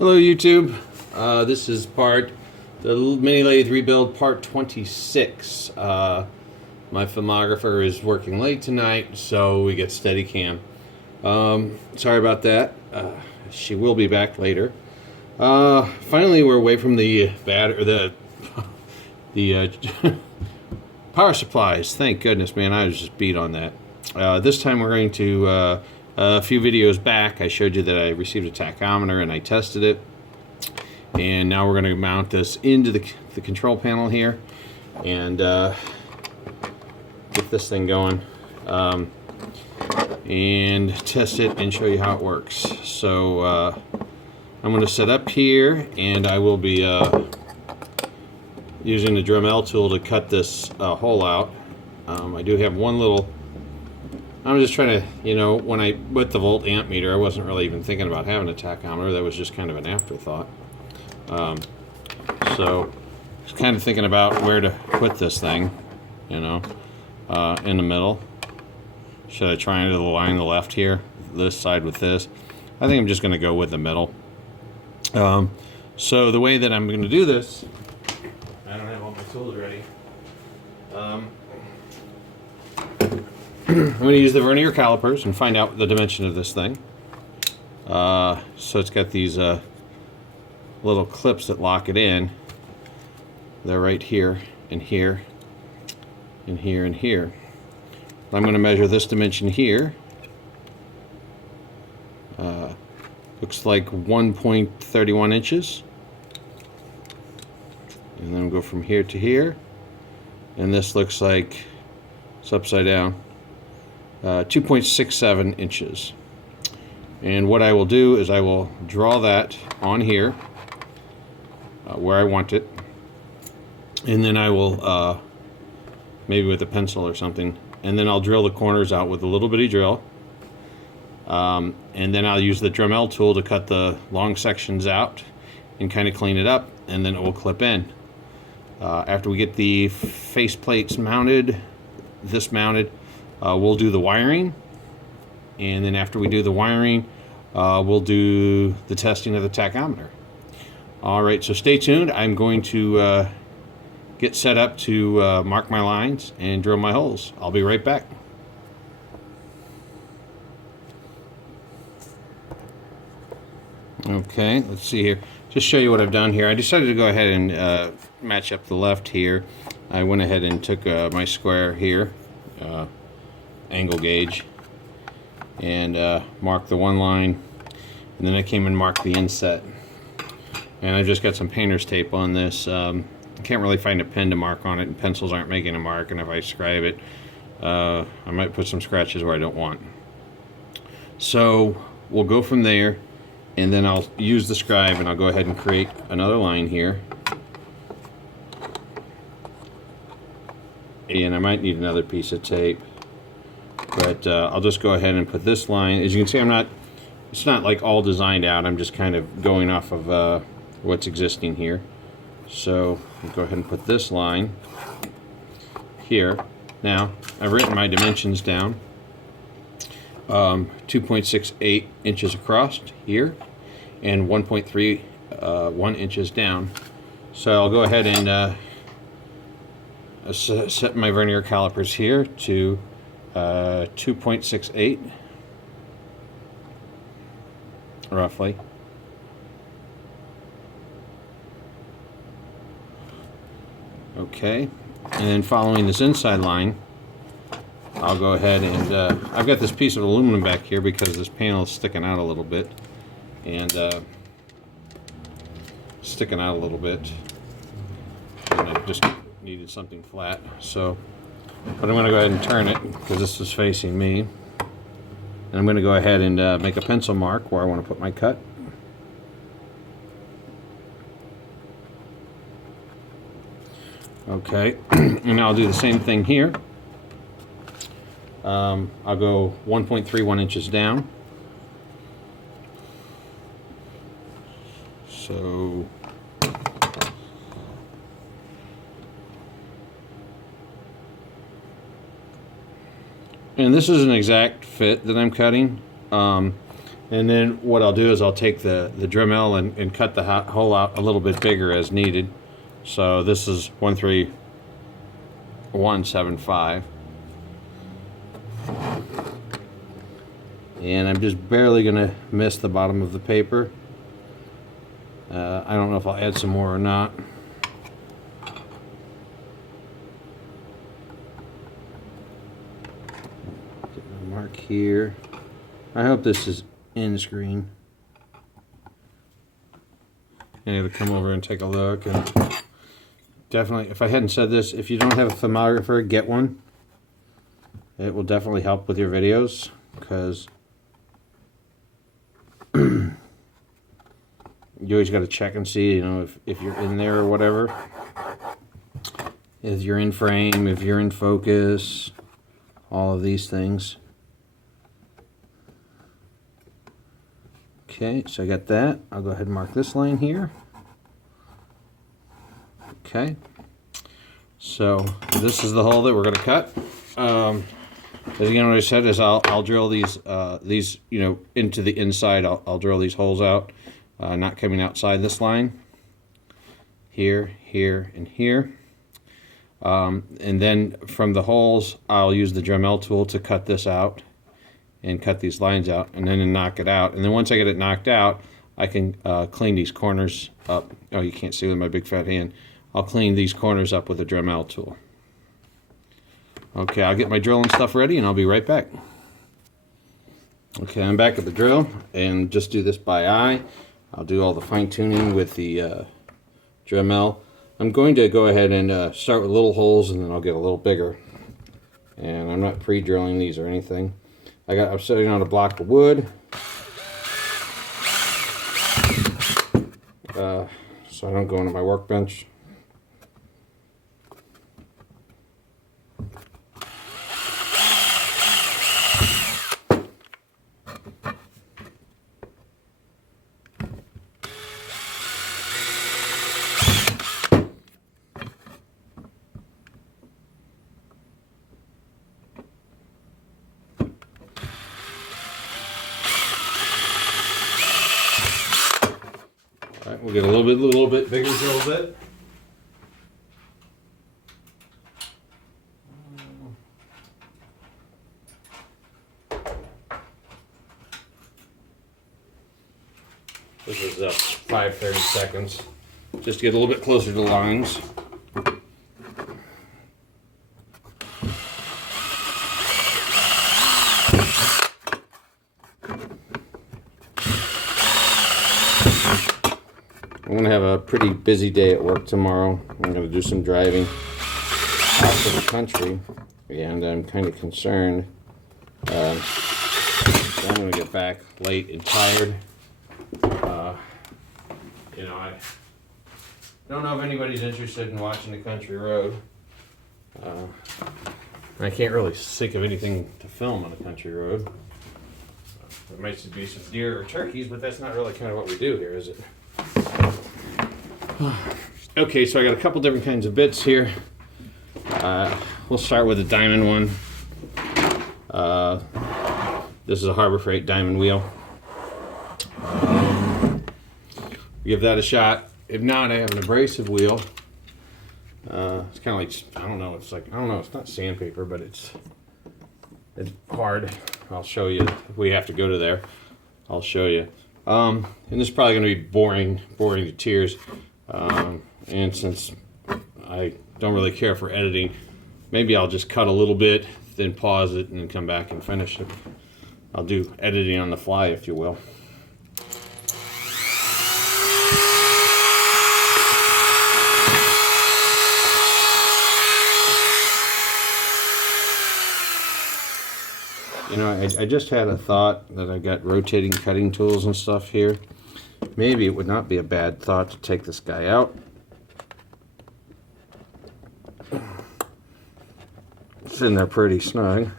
Hello YouTube. This is the mini lathe rebuild part 26. My filmographer is working late tonight, so we get steady cam. Sorry about that. She will be back later. Finally, we're away from the power supplies. Thank goodness, man. I was just beat on that. This time we're going to a few videos back, I showed you that I received a tachometer and I tested it. And now we're going to mount this into the control panel here and get this thing going and test it and show you how it works. So I'm going to set up here, and I will be using the Dremel tool to cut this hole out. I do have one little... I'm just trying to, when I with the volt amp meter, I wasn't really even thinking about having a tachometer. That was just kind of an afterthought. So, just kind of thinking about where to put this thing, in the middle. Should I try and align the left here, this side with this? I think I'm just going to go with the middle. So the way that I'm going to do this, I don't have all my tools ready. I'm going to use the vernier calipers and find out the dimension of this thing. So it's got these little clips that lock it in. They're right here and here and here and here. I'm going to measure this dimension here. Looks like 1.31 inches. And then go from here to here. And this looks like it's upside down. 2.67 inches. And what I will do is I will draw that on here where I want it, and then I will maybe with a pencil or something, and then I'll drill the corners out with a little bitty drill, and then I'll use the Dremel tool to cut the long sections out and kind of clean it up, and then it will clip in. After we get the face plates mounted, we'll do the wiring, and then after we do the wiring, we'll do the testing of the tachometer. Alright, so stay tuned. I'm going to get set up to mark my lines and drill my holes. I'll be right back. Okay, let's see here. Just show you what I've done here. I decided to go ahead and match up the left here. I went ahead and took my square here, angle gauge, and marked the one line, and then I came and marked the inset. And I just got some painter's tape on this. I can't really find a pen to mark on it, and pencils aren't making a mark, and if I scribe it, I might put some scratches where I don't want. So we'll go from there, and then I'll use the scribe and I'll go ahead and create another line here. And I might need another piece of tape, but I'll just go ahead and put this line. As you can see, it's not like all designed out. I'm just kind of going off of what's existing here. So I'll go ahead and put this line here. Now, I've written my dimensions down. 2.68 inches across here and 1.31 inches down. So I'll go ahead and set my vernier calipers here to 2.68 roughly. Okay, and then following this inside line, I'll go ahead and I've got this piece of aluminum back here because this panel is sticking out a little bit, and and I just needed something flat. So, but I'm going to go ahead and turn it because this is facing me, and I'm going to go ahead and make a pencil mark where I want to put my cut. Okay, and I'll do the same thing here. I'll go 1.31 inches down. So And this is an exact fit that I'm cutting. And then what I'll do is I'll take the Dremel and cut the hole out a little bit bigger as needed. So this is 13175. And I'm just barely gonna miss the bottom of the paper. I don't know if I'll add some more or not. Get my mark here. I hope this is in screen. I need to come over and take a look. And definitely, if I hadn't said this, if you don't have a thermographer, get one. It will definitely help with your videos, because you always got to check and see, you know, if you're in there or whatever. If you're in frame, if you're in focus, all of these things. Okay, so I got that. I'll go ahead and mark this line here. Okay, so this is the hole that we're going to cut. As again, what I said is I'll drill these you know, into the inside. I'll drill these holes out, not coming outside this line. Here, here, and here. And then from the holes, I'll use the Dremel tool to cut this out and cut these lines out, and then knock it out. And then once I get it knocked out, I can clean these corners up. Oh, you can't see with my big fat hand. I'll clean these corners up with a Dremel tool. Okay, I'll get my drill and stuff ready, and I'll be right back. Okay, I'm back at the drill, and just do this by eye. I'll do all the fine tuning with the Dremel. I'm going to go ahead and start with little holes, and then I'll get a little bigger. And I'm not pre-drilling these or anything. I'm sitting on a block of wood. So I don't go into my workbench. Alright, we'll get a little bit bigger drill bit. This is 5:30 seconds. Just to get a little bit closer to the lines. I'm going to have a pretty busy day at work tomorrow. I'm going to do some driving out to the country, and I'm kind of concerned. I'm going to get back late and tired. You know, I don't know if anybody's interested in watching the country road. I can't really think of anything to film on the country road. There might be some deer or turkeys, but that's not really kind of what we do here, is it? Okay, so I got a couple different kinds of bits here. We'll start with the diamond one. This is a Harbor Freight diamond wheel. Give that a shot. If not, I have an abrasive wheel. It's kind of like, I don't know, it's not sandpaper, but it's hard. I'll show you. If we have to go to there, I'll show you. And this is probably going to be boring to tears. And since I don't really care for editing, maybe I'll just cut a little bit, then pause it, and then come back and finish it. I'll do editing on the fly, if you will. You know, I just had a thought that I got rotating cutting tools and stuff here. Maybe it would not be a bad thought to take this guy out. It's in there pretty snug.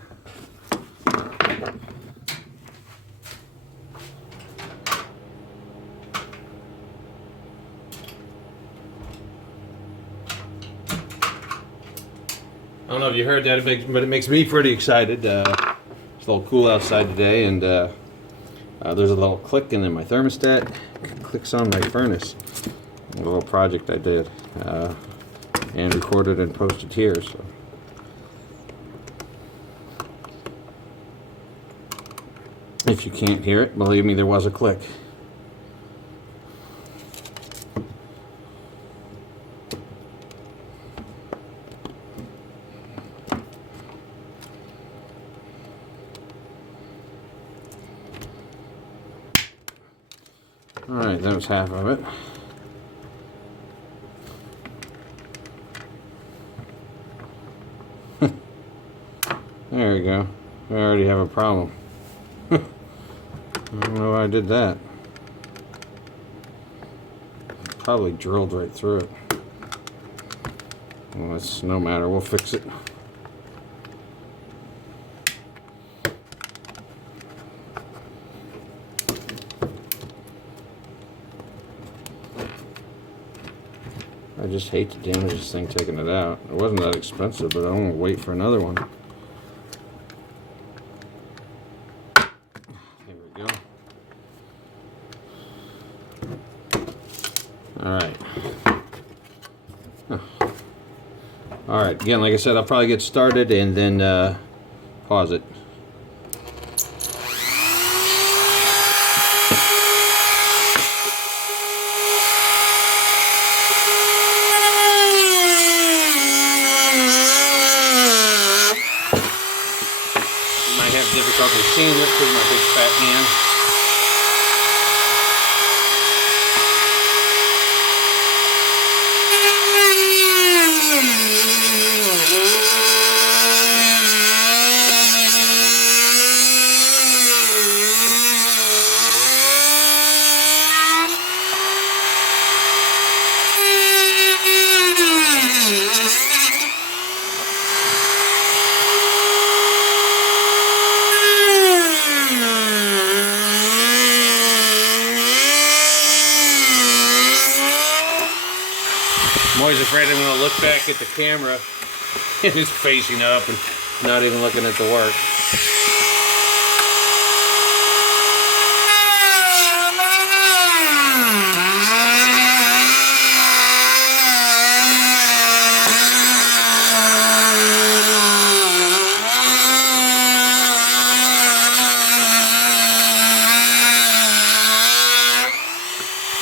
I don't know if you heard that, but it makes me pretty excited. It's a little cool outside today, and There's a little click in my thermostat. Clicks on my furnace. A little project I did and recorded and posted here. So. If you can't hear it, believe me, there was a click. Alright, that was half of it. There we go. We already have a problem. I don't know why I did that. Probably drilled right through it. Well, it's no matter. We'll fix it. I just hate to damage this thing taking it out. It wasn't that expensive, but I don't want to wait for another one. There we go. Alright. Alright, again, like I said, I'll probably get started and then pause it. Difficulty seeing this with my big fat hand. I'm always afraid I'm going to look back at the camera and it's facing up and not even looking at the work.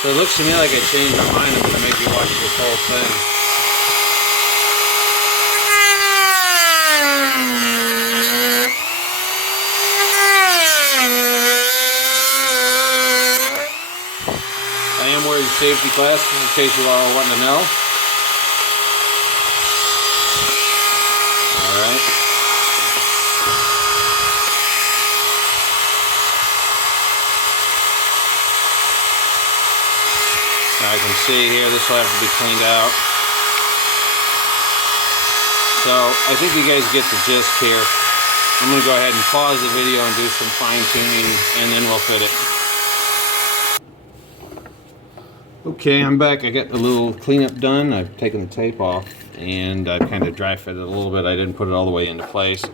So it looks to me like I changed my mind. I'm going to make you watch this whole thing. I am wearing safety glasses in case you all want to know. Alright. I can see here, this will have to be cleaned out. So, I think you guys get the gist here. I'm going to go ahead and pause the video and do some fine tuning, and then we'll fit it. Okay, I'm back. I got the little cleanup done. I've taken the tape off, and I've kind of dry fitted it a little bit. I didn't put it all the way into place.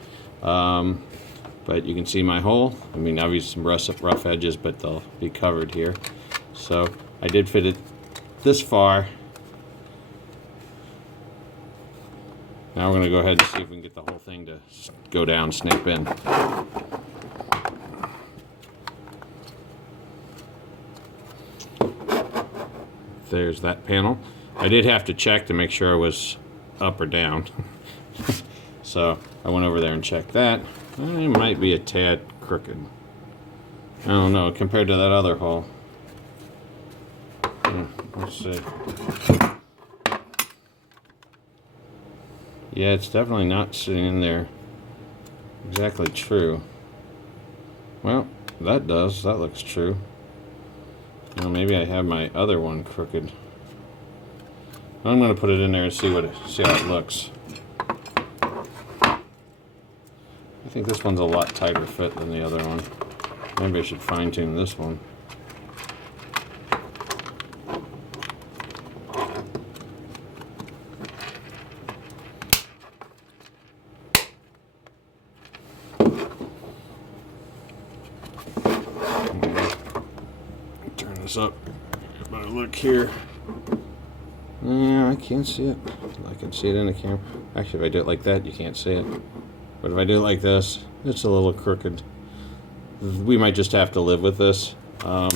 But you can see my hole. I mean, obviously some rough edges, but they'll be covered here. So, I did fit it this far. Now we're going to go ahead and see if we can get the whole thing to go down, snap in. There's that panel. I did have to check to make sure it was up or down. So I went over there and checked that. It might be a tad crooked. I don't know, compared to that other hole. Let's see. Yeah, it's definitely not sitting in there exactly true. Well, that does. That looks true. Well, maybe I have my other one crooked. I'm going to put it in there and see how it looks. I think this one's a lot tighter fit than the other one. Maybe I should fine tune this one. this up. Better look here. Yeah, I can't see it. I can see it in the camera. Actually, if I do it like that, you can't see it. But if I do it like this, it's a little crooked. We might just have to live with this. I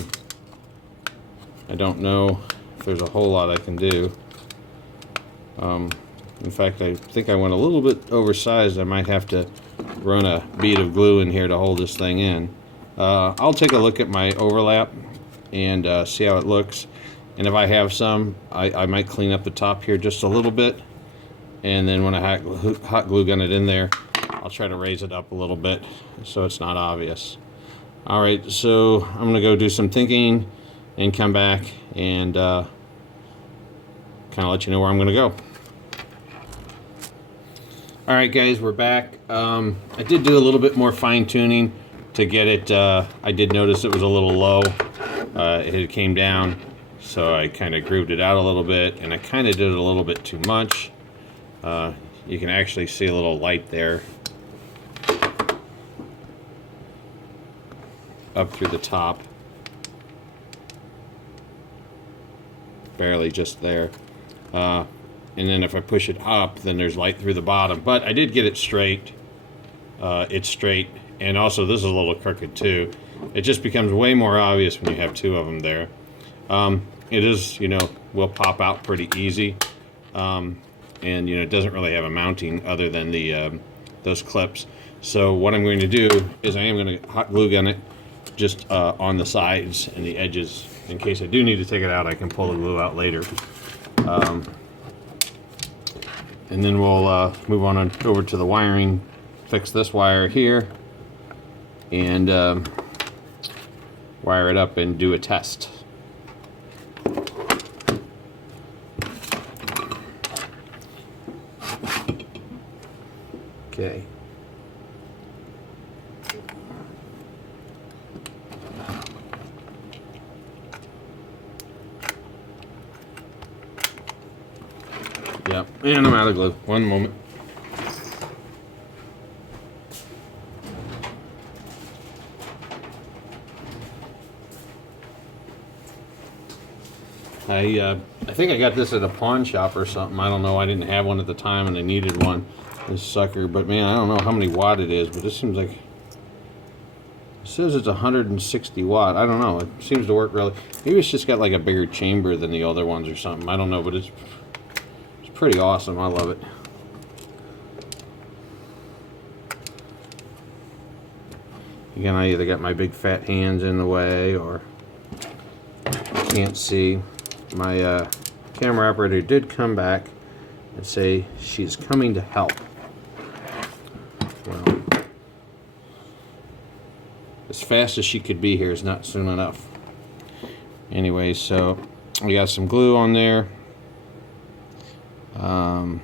don't know if there's a whole lot I can do. In fact, I think I went a little bit oversized. I might have to run a bead of glue in here to hold this thing in. I'll take a look at my overlap and see how it looks. And if I have some, I might clean up the top here just a little bit. And then when I hot glue gun it in there, I'll try to raise it up a little bit so it's not obvious. Alright, so I'm going to go do some thinking and come back and kind of let you know where I'm going to go. Alright guys, we're back. I did do a little bit more fine tuning to get it. I did notice it was a little low. It came down, so I kind of grooved it out a little bit, and I kind of did it a little bit too much. You can actually see a little light there up through the top, barely just there, and then if I push it up, then there's light through the bottom. But I did get it straight. It's straight, and also this is a little crooked too. It just becomes way more obvious when you have two of them there. It is, you know, will pop out pretty easy, and you know, it doesn't really have a mounting other than the those clips. So what I'm going to do is I am going to hot glue gun it just on the sides and the edges. In case I do need to take it out, I can pull the glue out later. And then we'll move on over to the wiring, fix this wire here, and wire it up and do a test. Okay. Yep, and I'm out of glue. One moment. I think I got this at a pawn shop or something. I don't know. I didn't have one at the time and I needed one. This sucker, but man, I don't know how many watt it is, but this seems like, it says it's 160 watt. I don't know. It seems to work really. Maybe it's just got like a bigger chamber than the other ones or something. I don't know, but it's pretty awesome. I love it. Again, I either got my big fat hands in the way or I can't see. My camera operator did come back and say she's coming to help. Well, as fast as she could be here is not soon enough. Anyway, so we got some glue on there. And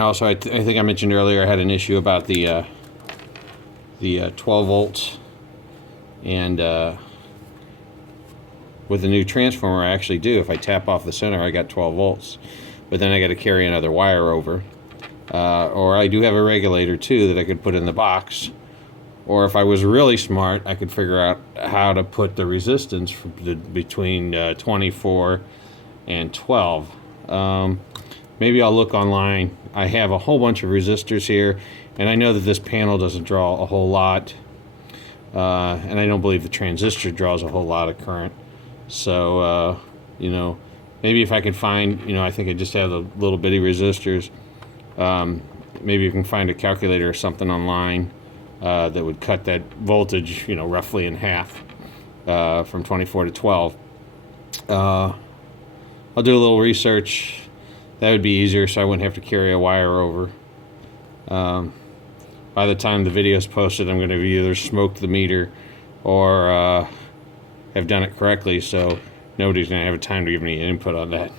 also, I think I mentioned earlier I had an issue about the 12 volts, and with the new transformer I actually do. If I tap off the center, I got 12 volts, but then I got to carry another wire over. Or I do have a regulator too that I could put in the box. Or if I was really smart, I could figure out how to put the resistance between 24 and 12. Maybe I'll look online. I have a whole bunch of resistors here, and I know that this panel doesn't draw a whole lot, and I don't believe the transistor draws a whole lot of current. So, you know, maybe if I could find, you know, I think I just have the little bitty resistors. Maybe you can find a calculator or something online that would cut that voltage, you know, roughly in half, from 24 to 12. I'll do a little research. That would be easier, so I wouldn't have to carry a wire over. By the time the video is posted, I'm going to either smoked the meter or have done it correctly, so nobody's going to have time to give me input on that.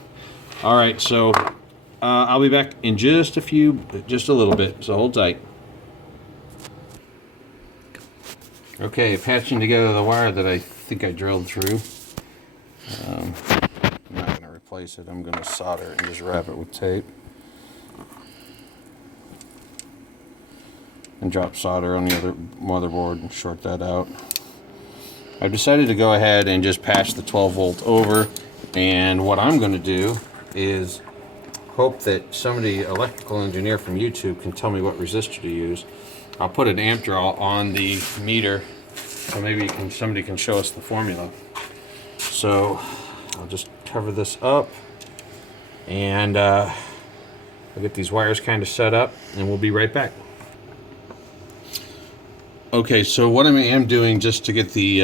All right, so I'll be back in just a little bit, so hold tight. Okay, patching together the wire that I think I drilled through. I'm not going to replace it. I'm going to solder it and just wrap it with tape. And drop solder on the other motherboard and short that out. I've decided to go ahead and just patch the 12 volt over, and what I'm going to do is hope that somebody, electrical engineer from YouTube, can tell me what resistor to use. I'll put an amp draw on the meter, so maybe somebody can show us the formula. So I'll just cover this up, and I'll get these wires kind of set up, and we'll be right back. Okay, so what I am doing just to get the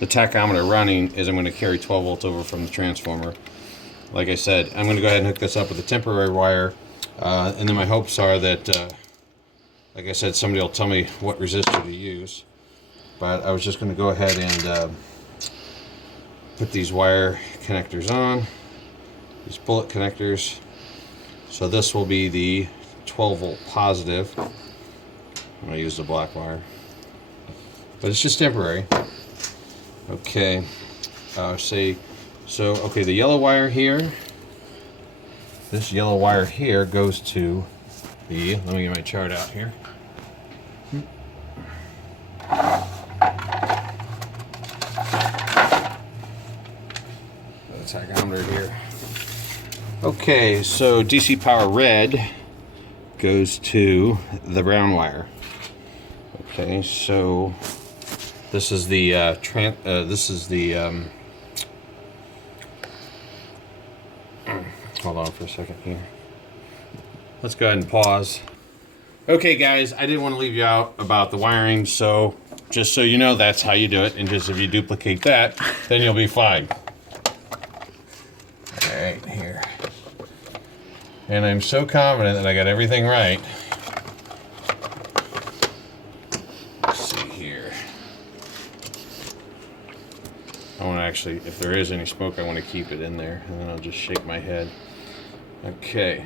tachometer running is I'm going to carry 12 volts over from the transformer. Like I said, I'm going to go ahead and hook this up with a temporary wire, and then my hopes are that, like I said, somebody will tell me what resistor to use. But I was just going to go ahead and put these wire connectors on, these bullet connectors. So this will be the 12 volt positive. I'm going to use the black wire, but it's just temporary. Okay, okay, the yellow wire here, this yellow wire here goes to the, let me get my chart out here. The tachometer here. Okay, so DC power red goes to the brown wire. Okay, so this is the hold on for a second here. Let's go ahead and pause. Okay guys, I didn't want to leave you out about the wiring, so just so you know, that's how you do it, and just if you duplicate that, then you'll be fine. Alright, here. And I'm so confident that I got everything right. I want to actually, if there is any smoke, I want to keep it in there, and then I'll just shake my head. Okay.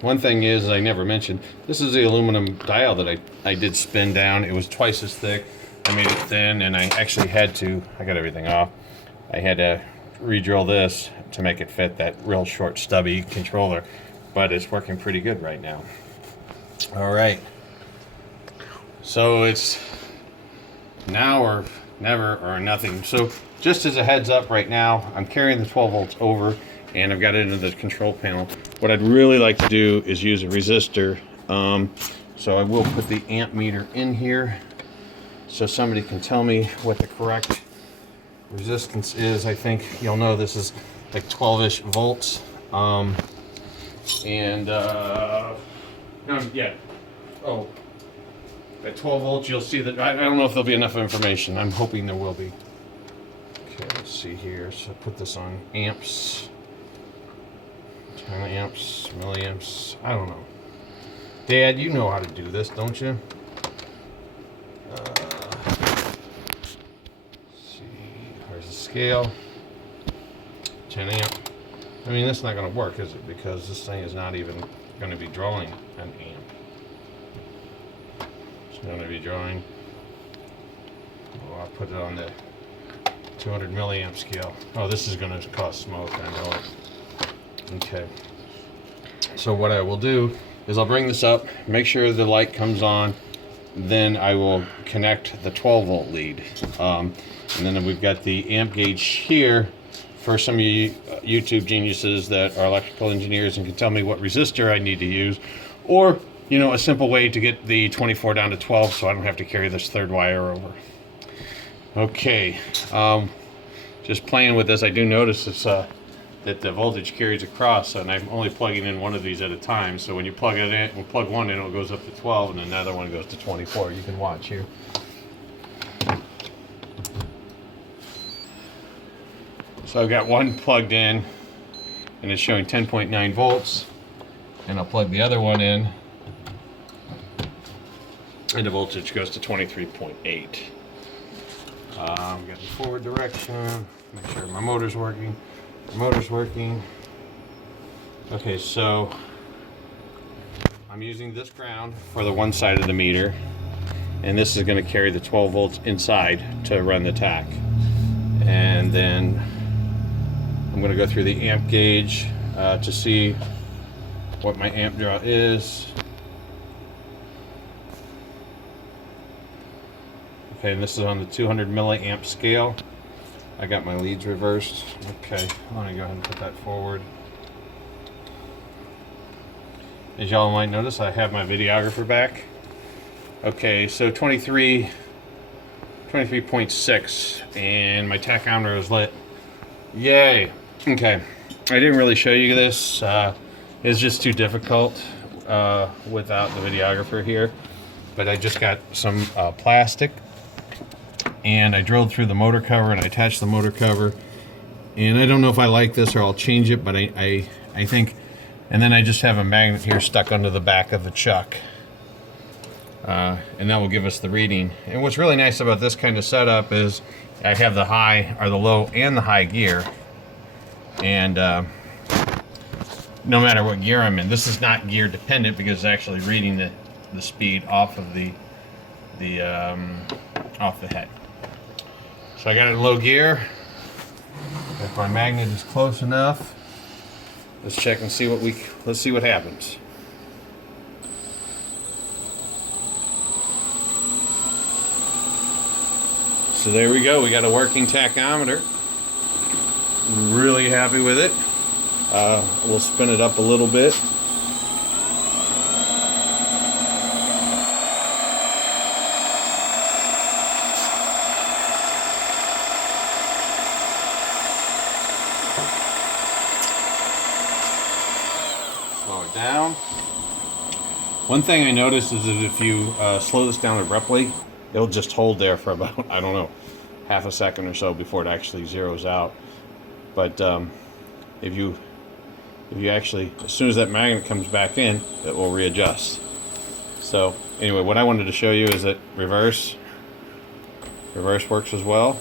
One thing is, I never mentioned, this is the aluminum dial that I did spin down. It was twice as thick. I made it thin, and I actually had to, I got everything off. I had to re-drill this to make it fit that real short, stubby controller, but it's working pretty good right now. All right. So it's now or never or nothing. So just as a heads up right now, I'm carrying the 12 volts over and I've got it into the control panel. What I'd really like to do is use a resistor. So I will put the amp meter in here so somebody can tell me what the correct resistance is. I think you'll know this is like 12-ish volts. No, yeah. Oh, at 12 volts, you'll see that. I don't know if there'll be enough information. I'm hoping there will be. Okay, let's see here. So put this on amps, 10 amps, milliamps. I don't know. Dad, you know how to do this, don't you? Let's see. Where's the scale? 10 amp. I mean, that's not going to work, is it? Because this thing is not even going to be drawing an amp. Going to be drawing. Oh, I'll put it on the 200 milliamp scale. Oh, this is going to cause smoke, I know it. Okay. So what I will do is I'll bring this up, make sure the light comes on, then I will connect the 12 volt lead. And then we've got the amp gauge here for some of you YouTube geniuses that are electrical engineers and can tell me what resistor I need to use, or you know, a simple way to get the 24 down to 12 so I don't have to carry this third wire over. Okay, just playing with this, I do notice it's, that the voltage carries across, and I'm only plugging in one of these at a time. So when you plug it in, we'll plug one in, it goes up to 12, and then the other one goes to 24. You can watch here. So I've got one plugged in, and it's showing 10.9 volts, and I'll plug the other one in, and the voltage goes to 23.8. Got the forward direction, make sure my motor's working. The motor's working. Okay, so I'm using this ground for the one side of the meter, and this is going to carry the 12 volts inside to run the tach. And then I'm going to go through the amp gauge to see what my amp draw is. Okay, and this is on the 200 milliamp scale. I got my leads reversed. Okay, let me go ahead and put that forward. As y'all might notice, I have my videographer back. Okay, so 23.6, and my tachometer is lit. Yay! Okay, I didn't really show you this. It's just too difficult without the videographer here. But I just got some plastic, and I drilled through the motor cover and I attached the motor cover. And I don't know if I like this or I'll change it, but I think, and then I just have a magnet here stuck under the back of the chuck. And that will give us the reading. And what's really nice about this kind of setup is I have the high, or the low and the high gear. And no matter what gear I'm in, this is not gear dependent because it's actually reading the speed off of off the head. So I got it in low gear. If my magnet is close enough, let's check and see let's see what happens. So there we go. We got a working tachometer. Really happy with it. We'll spin it up a little bit. Slow it down. One thing I noticed is that if you slow this down abruptly, it'll just hold there for about, I don't know, half a second or so before it actually zeroes out. But if you actually, as soon as that magnet comes back in, it will readjust. So anyway, what I wanted to show you is that reverse works as well.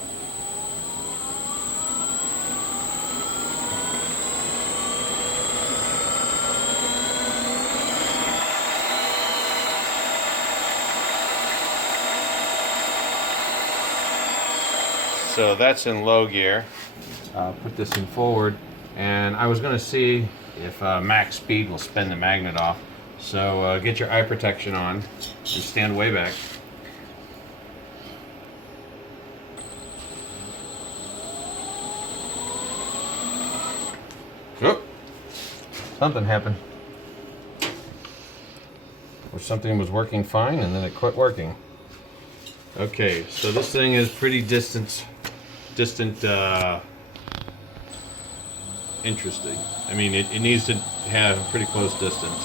So that's in low gear. Put this in forward, and I was going to see if max speed will spin the magnet off. So get your eye protection on and stand way back. Oh, something happened. Or something was working fine and then it quit working. Okay, so this thing is pretty distant interesting. I mean, it needs to have a pretty close distance.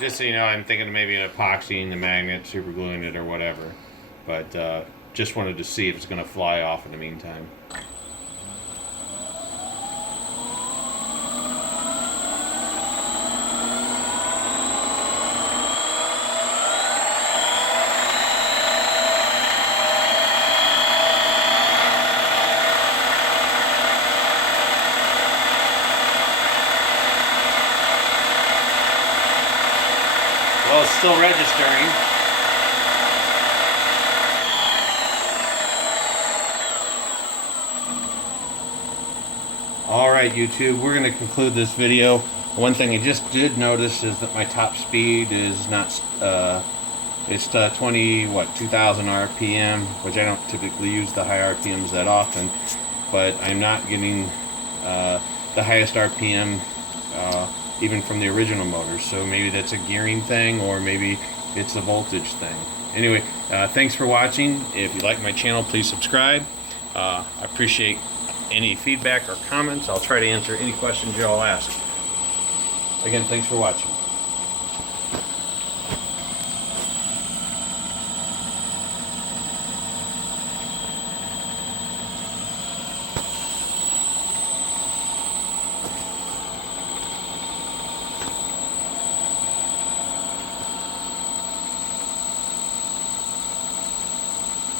Just so you know, I'm thinking of maybe epoxying the magnet, super gluing it or whatever. But just wanted to see if it's going to fly off in the meantime. Well, it's still registering. Alright YouTube, we're going to conclude this video. One thing I just did notice is that my top speed is not, it's 2000 RPM, which I don't typically use the high RPMs that often, but I'm not getting the highest RPM even from the original motors. So maybe that's a gearing thing, or maybe it's a voltage thing. Anyway, thanks for watching. If you like my channel, please subscribe. I appreciate any feedback or comments. I'll try to answer any questions you all ask. Again, thanks for watching.